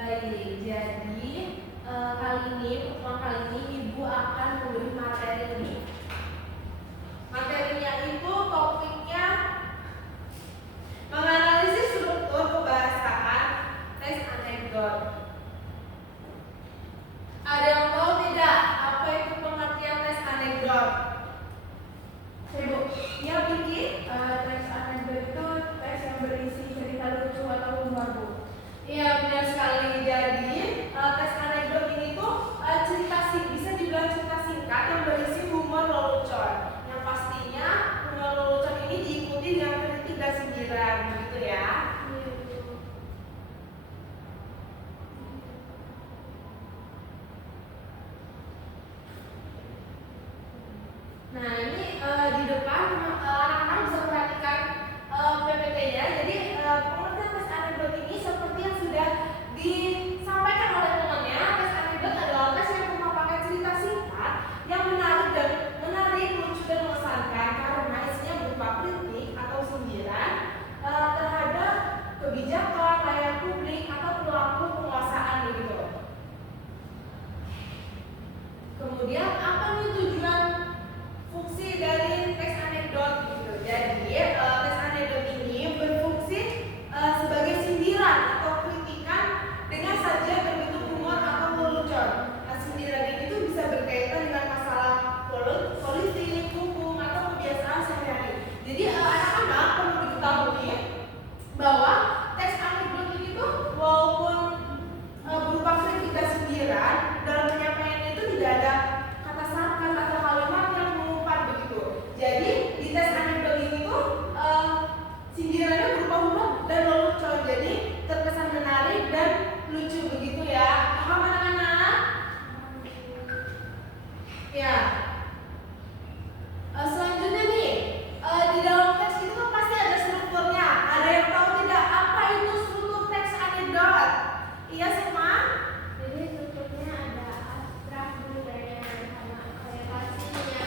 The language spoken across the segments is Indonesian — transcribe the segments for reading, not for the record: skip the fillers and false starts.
Baik, jadi pertemuan kali ini Ibu akan memberi materi ini. Materinya itu topiknya menganalisis struktur kebahasaan teks anekdot. Ada yang tahu tidak apa itu pengertian teks anekdot? Ibu, ya Vicky, teks anekdot itu teks yang berisi cerita lucu atau humor, Bu. Iya, benar sekali. Jadi teks anekdot ini tuh bisa dibilang cerita singkat yang berisi humor lelucon. Yang pastinya humor lelucon ini diikuti dengan kritik dan sindiran, gitu ya. Nah, ini di depan anak-anak bisa perhatikan PPT-nya. Jadi pengertian teks anekdot ini seperti yang sudah disampaikan oleh temannya, teks anekdot adalah teks yang memaparkan cerita singkat yang menarik, lucu dan mengesankan karena isinya berupa kritik atau sindiran terhadap kebijakan, layanan publik atau perilaku penguasaan begitu. Kemudian apa nih tujuan fungsi dari teks anekdot gitu. Jadi teks anekdot ini berfungsi sebagai sindiran atau kritikan dengan saja berbentuk humor atau lelucon. Nah, sindiran ini tuh bisa berkaitan dengan masalah politik, hukum atau kebiasaan sehari-hari. Jadi anak-anak perlu diketahui bahwa teks anekdot ini tuh walaupun berupa kritik dan sindiran, dalam penyampaiannya itu tidak ada kata sarkas atau kalimat yang mengumpat begitu. Jadi di teks anekdot ini tuh sindirannya berupa humor dan lelucon, jadi terkesan menarik dan lucu begitu ya. Paham anak-anak? Ya. Selanjutnya nih, di dalam teks itu kan pasti ada strukturnya. Ada yang tahu tidak apa itu struktur teks anekdot? Iya semua? Jadi strukturnya ada abstrak dulu sama orientasinya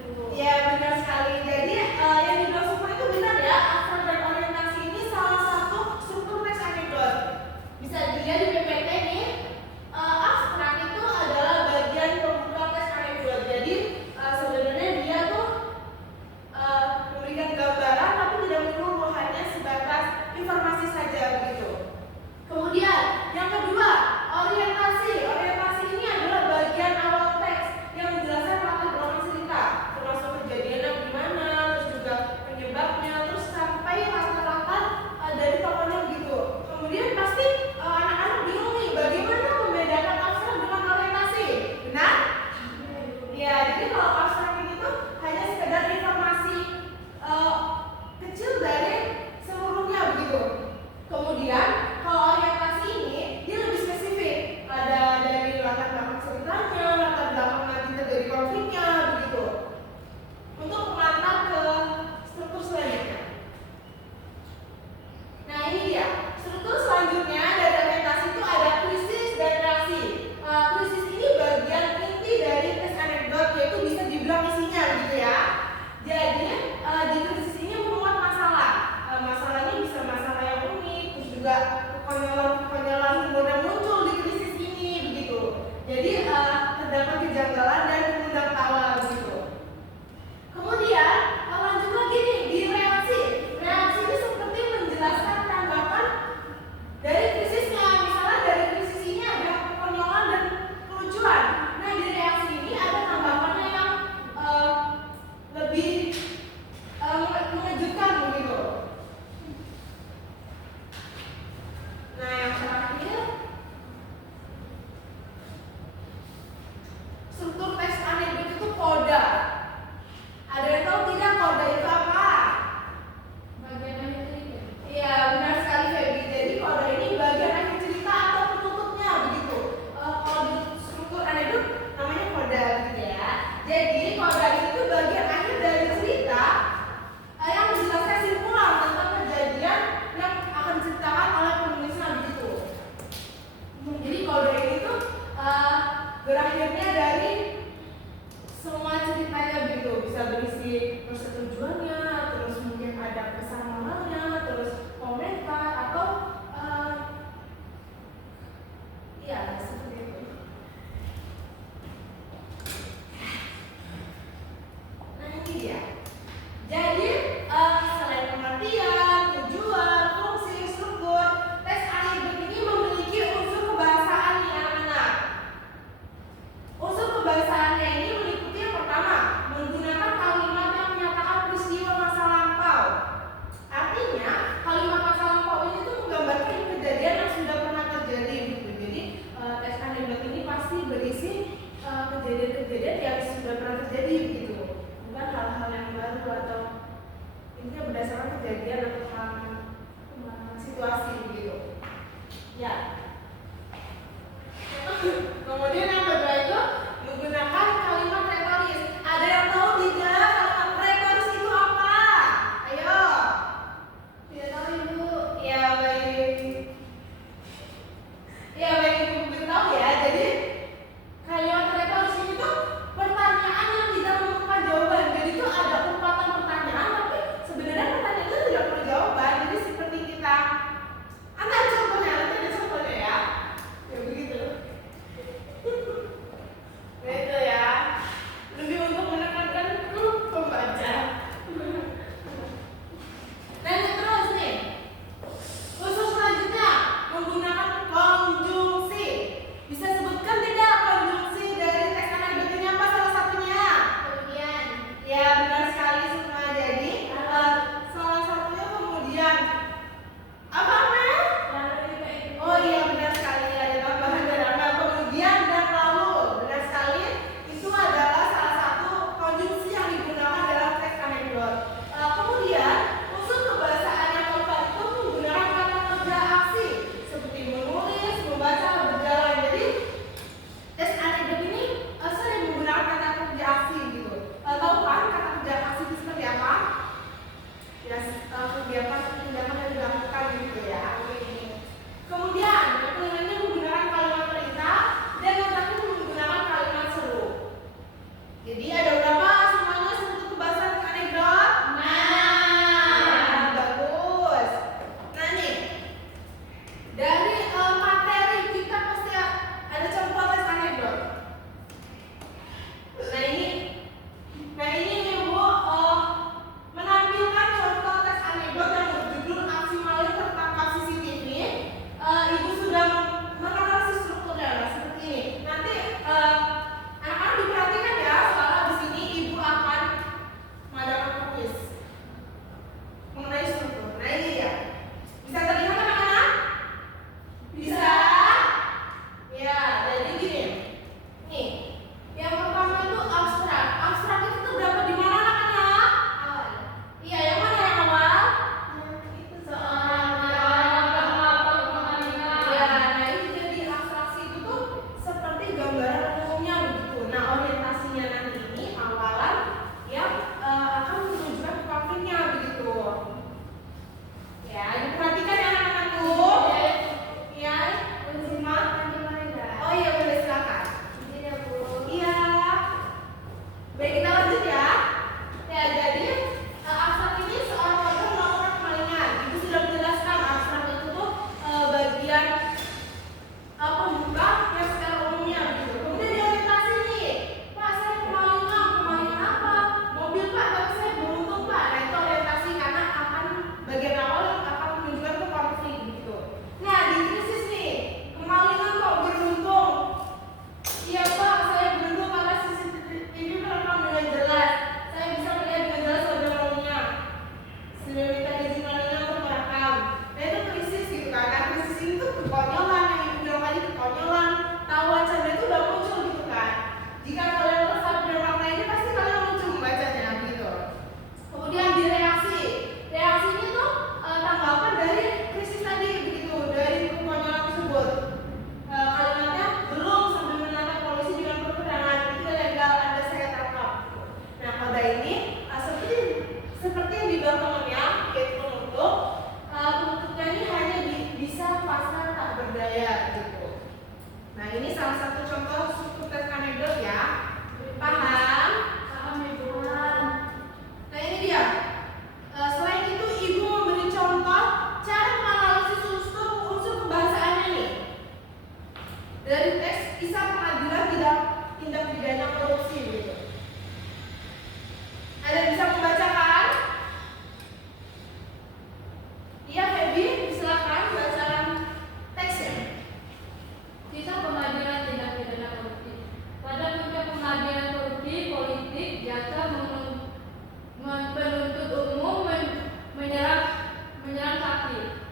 dulu. Iya benar sekali. Jadi yang dibilang semua itu benar ya. Abstrak dan orientasi ini salah satu struktur teks anekdot. Bisa dilihat di PPT nih. Abstrak itu adalah bagian pembuka teks anekdot. Jadi sebenarnya dia tuh memberikan gambaran tapi tidak melulu, hanya sebatas informasi saja begitu. Kemudian yang kedua, orientasi. Orientasi ini adalah bagian awal teks yang menjelaskan latar belakang cerita, termasuk kejadian yang gimana, terus juga penyebabnya, terus sampai latar-latar dari tokohnya gitu. Kemudian pasti anak-anak bingung nih, bagaimana membedakan abstrak dengan orientasi? Benar? Ya, jadi kalau abstrak ini tuh hanya sekedar informasi kecil dari seluruhnya begitu. Kemudian kalau orientasi ini dia lebih spesifik, ada dari latar belakang ceritanya, latar belakang nanti terjadi konfliknya begitu. Untuk mengantar ke struktur selanjutnya. Nah ini dia struktur selanjutnya dari orientasi itu ada krisis dan reaksi. Krisis ini bagian inti dari teks anekdot, yaitu bisa dibilang isinya gitu ya. Jadi di krisis ini memuat masalah. Masalahnya bisa masalah yang unik, terus juga kekonyolan humor yang muncul di krisis ini begitu. Jadi terdapat kejanggalan dan mengundang tawa begitu. Kemudian lanjut lagi nih di reaksi. Reaksi ini seperti menjelaskan tanggapan dari krisisnya. Misalnya dari krisis ini ada kekonyolan dan kelucuan. Nah di reaksi ini ada tanggapannya yang lebih mengejutkan begitu.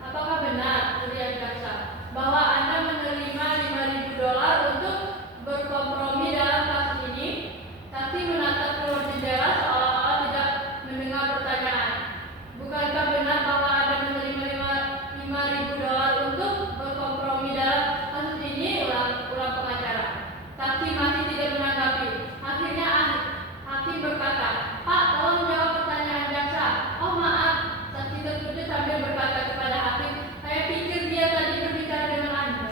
apakah benar, teriak jaksa, bahwa Anda menerima $5.000 untuk berkompromi dalam kasus ini? Saksi menatap keluar jendela seolah-olah tidak mendengar pertanyaan. Bukankah benar bahwa Anda menerima $5.000 untuk berkompromi dalam kasus ini? Ulang pengacara. Saksi masih tidak menanggapi. Akhirnya hakim berkata, "Pak, tolong jawab pertanyaan jaksa." "Oh maaf," saksi terkejut sambil berkata kepada hakim, "Saya pikir dia tadi berbicara dengan Anda."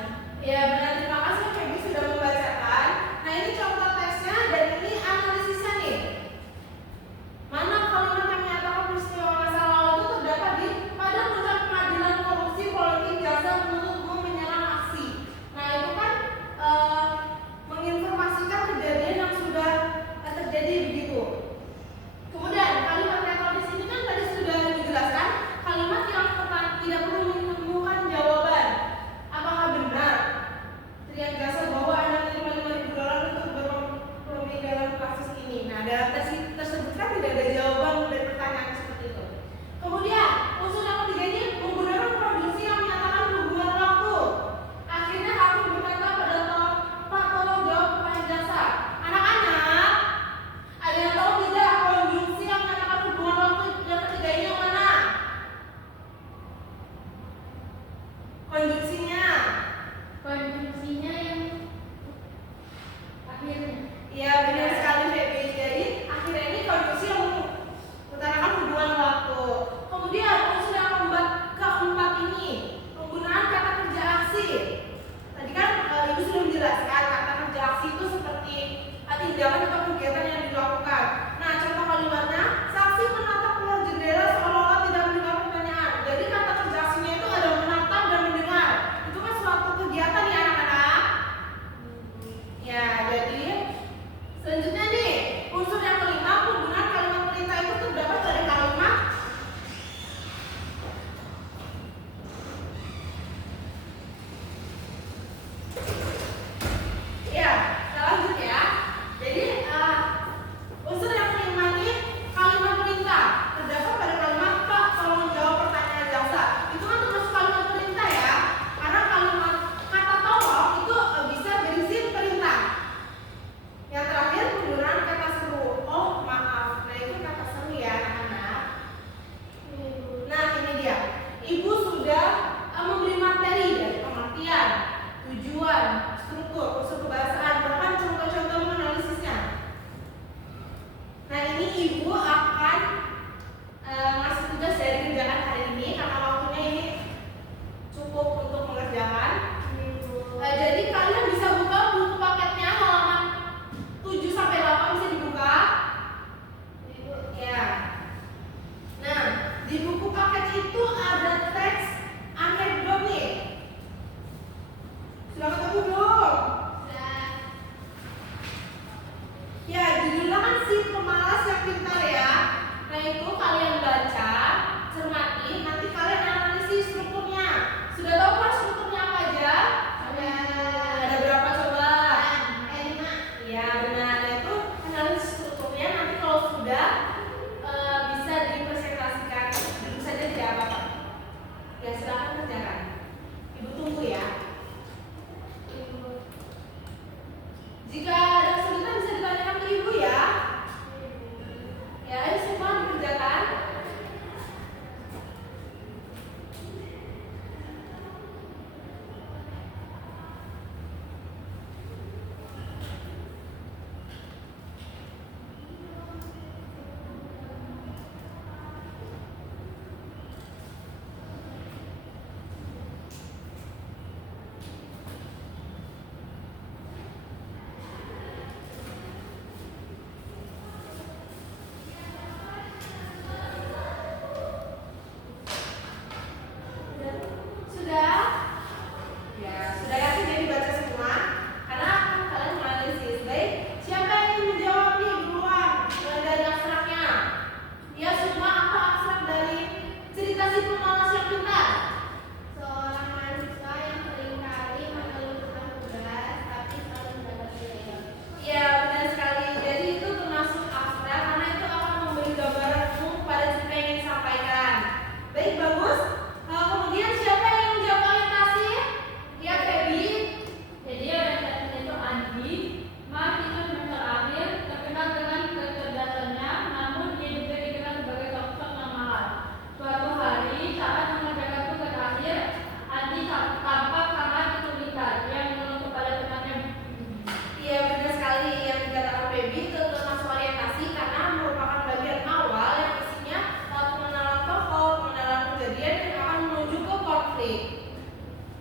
topik.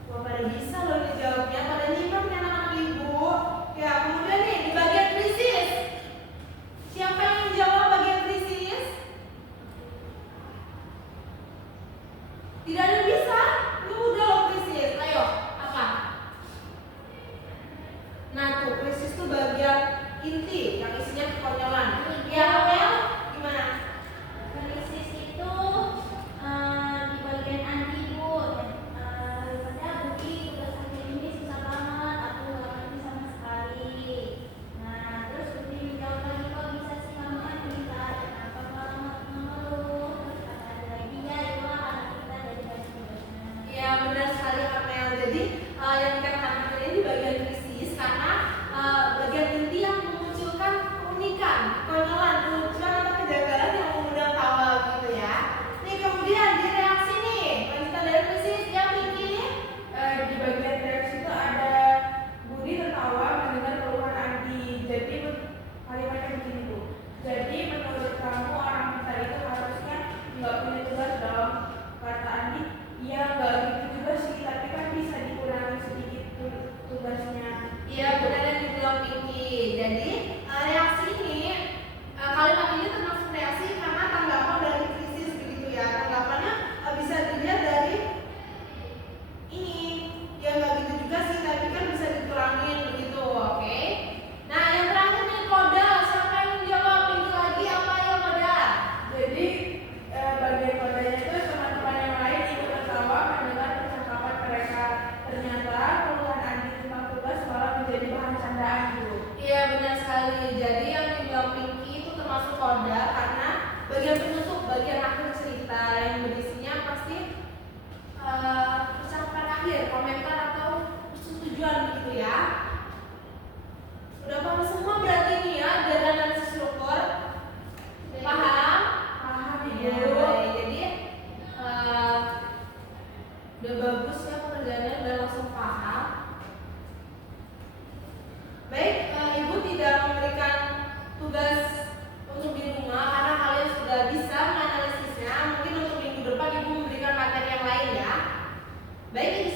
Wah, pada bisa loh dijawabnya, pada nyimak nih anak-anak ibu. Ya, kemudian nih di bagian krisis. Siapa yang menjawab bagian krisis? Tidak ada yang bisa. Ini udah loh krisis. Ayo, apa? Nah tuh, krisis tuh bagian inti yang isinya kekonyolan. Ya, Amel, gimana? Krisis itu di bagian anti bu, daripada Budi tugas akhir ini susah banget, aku gak ngerti sama sekali. Nah terus Budi menjawab lagi, kok bisa sih kamu kan bisa, kenapa banget mengeluh? Terus kata ada lagi, ya itulah anak kita dari bagian tugasnya. Ya, benar sekali Amel. Jadi yang dikatakan Amel ini di bagian krisis karena bagian inti yang memunculkan keunikan, kekonyolan, kelucuan atau kejanggalan yang mengundang tawa gitu ya. Nih kemudian di reaksi nih, lanjutan dari krisis ya Pinky. Di bagian reaksi itu ada Budi tertawa mendengar keluhan Andi. Jadi kalimatnya begini Bu. Jadi menurut kamu orang kita itu harusnya nggak punya tugas dong? Kata Andi, iya nggak gitu juga sih, tapi kan bisa dikurangi sedikit tugasnya. Iya, benar yang dibilang Pinky. Jadi reaksi ini kalimat ini termasuk reaksi karena tanggapan dari krisis begitu ya. Tanggapannya bisa dilihat dari ini. Ya nggak gitu juga sih, tapi kan bisa dikurangin begitu, oke? Nah yang terakhir nih koda. Siapa yang menjawab? Pinky lagi apa ya koda? Jadi bagian kodanya itu teman-teman yang lain ikut tertawa mendengar percakapan mereka. Ternyata keluhan Andi tentang tugas malah menjadi bahan candaan Bu. Iya benar sekali. Jadi yang dibilang Pinky itu termasuk koda karena bagian penutup, bagian akhir cerita yang berisinya pasti percakapan akhir, komentar atau persetujuan begitu ya. Udah paham semua berarti nih ya dari analisis struktur? Paham? Paham Ya, Ibu. baik. Jadi udah bagus ya pekerjaannya, udah langsung paham. Baik, Ibu tidak memberikan tugas untuk di rumah karena kalian sudah bisa menganalisisnya. Mungkin untuk minggu depan Ibu memberikan materi yang lain ya. Baik,